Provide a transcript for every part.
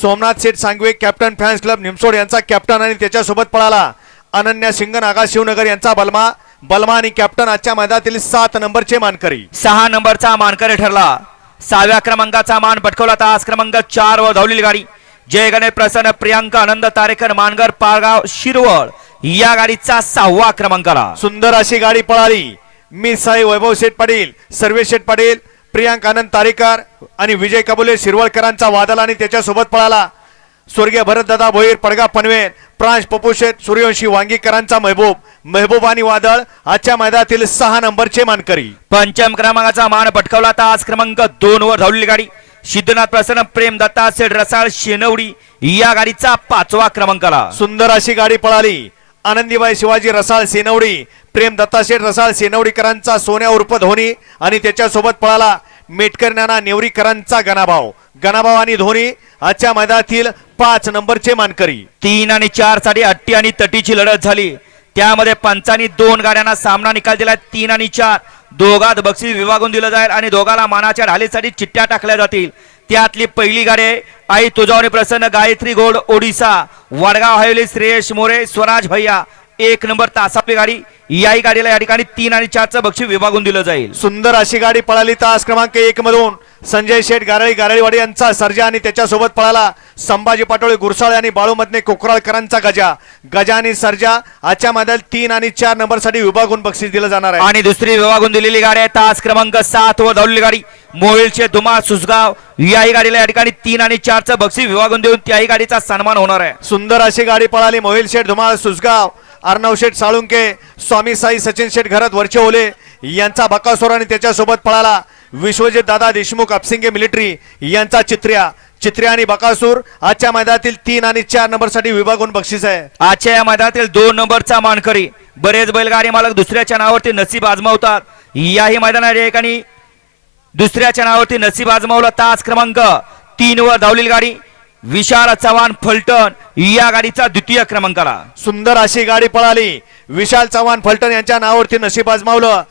Somnath Seth Sangve captain fans club Nimsod यांचा captain आणि त्याच्यासोबत पळाला अनन्या सिंगन आगा शिवनगर यांचा बलमा बलमा आणि कॅप्टन आजच्या मैदानातील सात नंबरचे मानकरी सहा नंबरचा मानकरी ठरला सहाव्या क्रमांकाचा मान पटकवला तास क्रमांक चार व धावलेली गाडी जय गणेश प्रसन्न प्रियांका आनंद तारेकर मानगर पाळगाव शिरवळ या गाडीचा सहावा क्रमांकाला सुंदर अशी गाडी पळाली मी साई वैभव शेठ पाटील सर्वे शेठ पाटील प्रियांक आनंद तारेकर आणि विजय कबुले शिरवळकरांचा वादला आणि त्याच्यासोबत पळाला स्वर्गीय भरतदादा भोईर पडगा पनवेल प्रांश पपुशेत सूर्यवंशी वांगीकरांचा महबूब मेहबूब आणि वादळ आजच्या मैदानातील सहा नंबरचे मानकरी पंचम क्रमांकाचा मान पटकावला आज क्रमांक दोन वर धावलेली गाडी सिद्धनाथ प्रसन्न प्रेम दत्ता सेड रसाळ शेनवडी या गाडीचा पाचवा क्रमांक आला सुंदर अशी गाडी पळाली आनंदीबाई शिवाजी रसाळ सेनवडी प्रेम दत्ताशेठ रसाळ सेनवडीकरांचा सोन्या उर्फ धोनी आणि त्याच्यासोबत पळाला मेटकर नाना नेवरीकरांचा गणाभाव गणाभाव आणि धोनी आजच्या मैदानातील पाच नंबरचे मानकरी तीन आणि चार साठी अट्टी आणि तटीची लढत झाली त्यामध्ये पंचांनी दोन गाड्यांना सामना निकाल दिला तीन आणि चार दोघात बक्षीस विभागून दिलं जाईल आणि दोघाला मानाच्या ढालीसाठी चिठ्ठ्या टाकल्या जातील त्यातली पहिली गाडी आई तुजावणी प्रसन्न गायत्री गोड ओडिसा वडगाव हवेली श्रेयश मोरे स्वराज भैया एक नंबर तासापी गाडी याही गाडीला या ठिकाणी तीन आणि चारचं बक्षी विभागून दिलं जाईल सुंदर अशी गाडी पळाली तास क्रमांक एक मधून संजय शेठ गारळी गारळीवाडी यांचा सर्जा आणि त्याच्यासोबत पळाला संभाजी पाटोळे गुरसाळे आणि बाळूमधने कोकराळकरांचा गजा गजा आणि सर्जा आजच्या मध्यात तीन आणि चार नंबरसाठी विभागून बक्षीस दिलं जाणार आहे आणि दुसरी विभागून दिलेली गाडी आहे तास क्रमांक सात व धावलेली गाडी मोहिळचे धुमा सुसगाव याही गाडीला या ठिकाणी तीन आणि चारचं बक्षीस विभागून देऊन त्याही गाडीचा सन्मान होणार आहे सुंदर अशी गाडी पळाली मोहिल शेठ धुमाळ सुसगाव अर्णव शेठ साळुंके स्वामी साई सचिन शेठ घरात वरचे ओले यांचा बकासोर आणि त्याच्यासोबत पळाला विश्वजित दादा देशमुख अपसिंगे मिलिटरी यांचा चित्र्या चित्र्या आणि बकासूर आजच्या मैदानातील तीन आणि चार नंबरसाठी विभागून बक्षीस आहे आजच्या या मैदानातील दोन नंबरचा मानकरी बरेच बैलगाडी मालक दुसऱ्याच्या नावावरती नसीब आजमावतात याही मैदानात ठिकाणी दुसऱ्याच्या नावावरती नसीब आजमावला तास क्रमांक तीन वर धावलेली गाडी विशाल चव्हाण फलटण या गाडीचा द्वितीय क्रमांकाला सुंदर अशी गाडी पळाली विशाल चव्हाण फलटण यांच्या नावावरती नशीब आजमावलं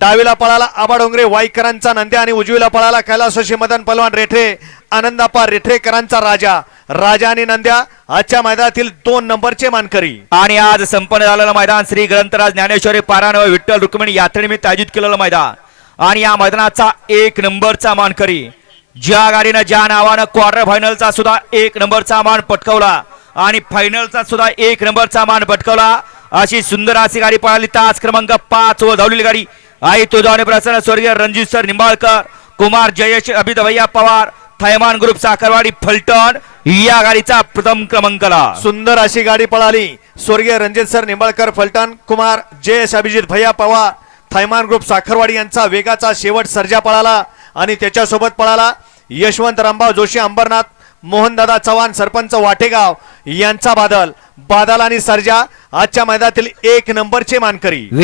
डावीला पळाला आबा डोंगरे वाईकरांचा नंद्या आणि उजवीला पळाला कैलासोशी मदन पलवान रेठे आनंदापा रेठरेकरांचा राजा राजा आणि नंद्या आजच्या मैदानातील दोन नंबरचे मानकरी आणि आज संपन्न झालेलं मैदान श्री ग्रंथराज ज्ञानेश्वरी पारायण व विठ्ठल रुक्मिणी यात्रेनिमित्त आयोजित केलेलं मैदान आणि या मैदानाचा एक नंबरचा मानकरी ज्या गाडीनं ज्या नावानं क्वार्टर फायनलचा सुद्धा एक नंबरचा मान पटकवला आणि फायनलचा सुद्धा एक नंबरचा मान पटकवला अशी सुंदर अशी गाडी पळाली तास क्रमांक पाच व धावलेली गाडी आई तुझावणे प्रसन्न स्वर्गीय रणजित सर निंबाळकर कुमार जयेश अभित भैया पवार थैमान ग्रुप साखरवाडी फलटण या गाडीचा प्रथम क्रमांकला सुंदर अशी गाडी पळाली स्वर्गीय रणजित सर निंबाळकर फलटण कुमार जयेश अभिजित भैया पवार थैमान ग्रुप साखरवाडी यांचा वेगाचा शेवट सर्जा पळाला आणि त्याच्यासोबत पळाला यशवंत रामभाव जोशी अंबरनाथ मोहनदादा चव्हाण सरपंच वाटेगाव यांचा बादल बादल आणि सर्जा आजच्या मैदानातील एक नंबरचे मानकरी